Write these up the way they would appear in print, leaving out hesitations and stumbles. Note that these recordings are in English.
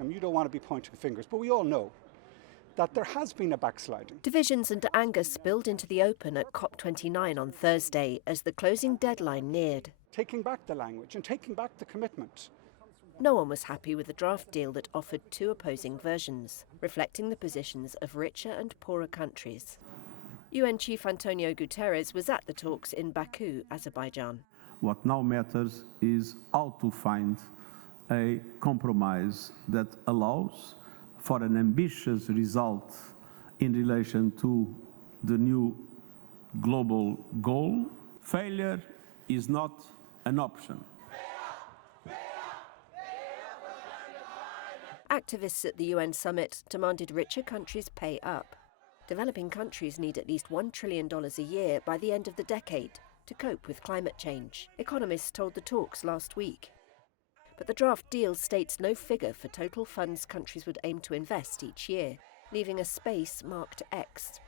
And you don't want to be pointing fingers, but we all know that there has been a backsliding. Divisions and anger spilled into the open at COP29 on Thursday as the closing deadline neared. Taking back the language and taking back the commitment. No one was happy with the draft deal that offered two opposing versions, reflecting the positions of richer and poorer countries. UN Chief António Guterres was at the talks in Baku, Azerbaijan. What now matters is how to find a compromise that allows for an ambitious result in relation to the new global goal. Failure is not an option. Activists at the UN summit demanded richer countries pay up. Developing countries need at least $1 trillion a year by the end of the decade to cope with climate change, economists told the talks last week. But the draft deal states no figure for total funds countries would aim to invest each year, leaving a space marked X.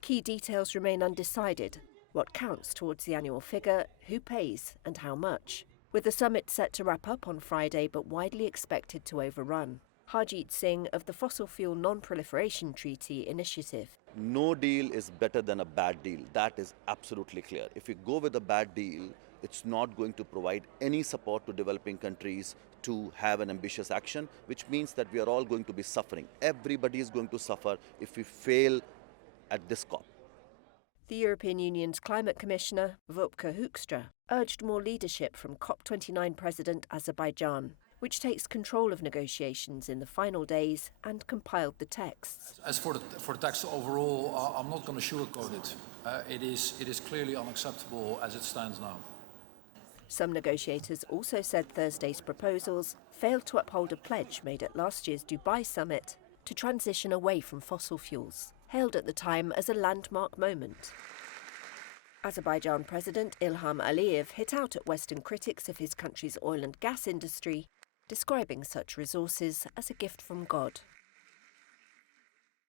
Key details remain undecided: what counts towards the annual figure, who pays, and how much. With the summit set to wrap up on Friday but widely expected to overrun. Harjeet Singh of the Fossil Fuel Non-Proliferation Treaty Initiative. No deal is better than a bad deal. That is absolutely clear. If you go with a bad deal, it's not going to provide any support to developing countries to have an ambitious action, which means that we are all going to be suffering. Everybody is going to suffer if we fail at this COP. The European Union's Climate Commissioner, Wopke Hoekstra, urged more leadership from COP29 President Azerbaijan, which takes control of negotiations in the final days and compiled the texts. As for the text overall, I'm not going to sugarcoat it. It is clearly unacceptable as it stands now. Some negotiators also said Thursday's proposals failed to uphold a pledge made at last year's Dubai summit to transition away from fossil fuels, hailed at the time as a landmark moment. Azerbaijan President Ilham Aliyev hit out at Western critics of his country's oil and gas industry, describing such resources as a gift from God.